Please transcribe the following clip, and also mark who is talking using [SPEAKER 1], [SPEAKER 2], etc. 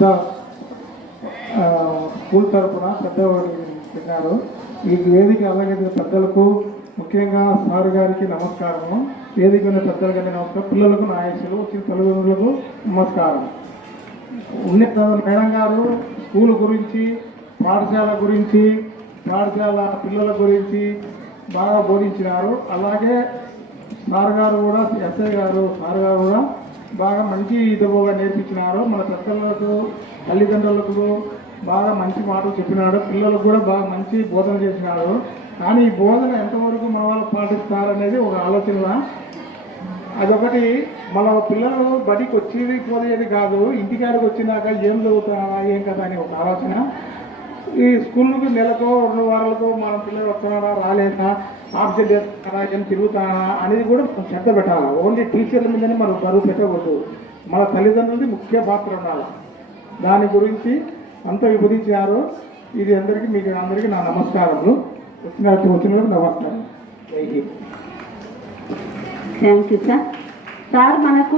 [SPEAKER 1] సంస్థ స్కూల్ తరఫున పెద్దవాడు పెట్టారు ఈ వేదిక అలాగే పెద్దలకు ముఖ్యంగా సార్ గారికి నమస్కారము. వేదిక ఉన్న పెద్దల గారికి నమస్కారం. పిల్లలకు నా ఆయుష్లు వచ్చిన తల్లిదండ్రులకు నమస్కారం. ఉన్నత మేడం గారు స్కూల్ గురించి పాఠశాల గురించి పాఠశాల పిల్లల గురించి బాగా బోధించినారు. అలాగే సార్ గారు కూడా ఎస్ఐ గారు సార్ గారు కూడా బాగా మంచి ఇదిగా నేర్పించినారు మన పెద్దలకు తల్లిదండ్రులకు బాగా మంచి మాటలు చెప్పినాడు పిల్లలకు కూడా బాగా మంచి బోధన చేసినాడు కానీ ఈ బోధన ఎంతవరకు మన వాళ్ళు పాటిస్తారనేది ఒక ఆలోచన. అదొకటి మన పిల్లలు బడికి వచ్చేది పోయేది కాదు ఇంటికాడికి వచ్చినాక ఏం చదువుతారా ఏం కదా అని ఒక ఆలోచన. ఈ స్కూల్కి నెలకో రెండు వారాలకో మన పిల్లలు వస్తున్నారా రాలేదా ఆబ్జెక్ట్ చేస్తున్నారా ఏం తిరుగుతారా అనేది కూడా శ్రద్ధ పెట్టాలి. ఓన్లీ టీచర్ల మీదనే మనం బరువు పెట్టకూడదు. మన తల్లిదండ్రులది ముఖ్య పాత్ర ఉండాలి. దాని గురించి అంత విభజించారు. ఇది అందరికీ మీకు అందరికీ నా నమస్కారములు. వచ్చిన వచ్చిన నమస్కారం.
[SPEAKER 2] థ్యాంక్ యూ సార్ సార్ మనకు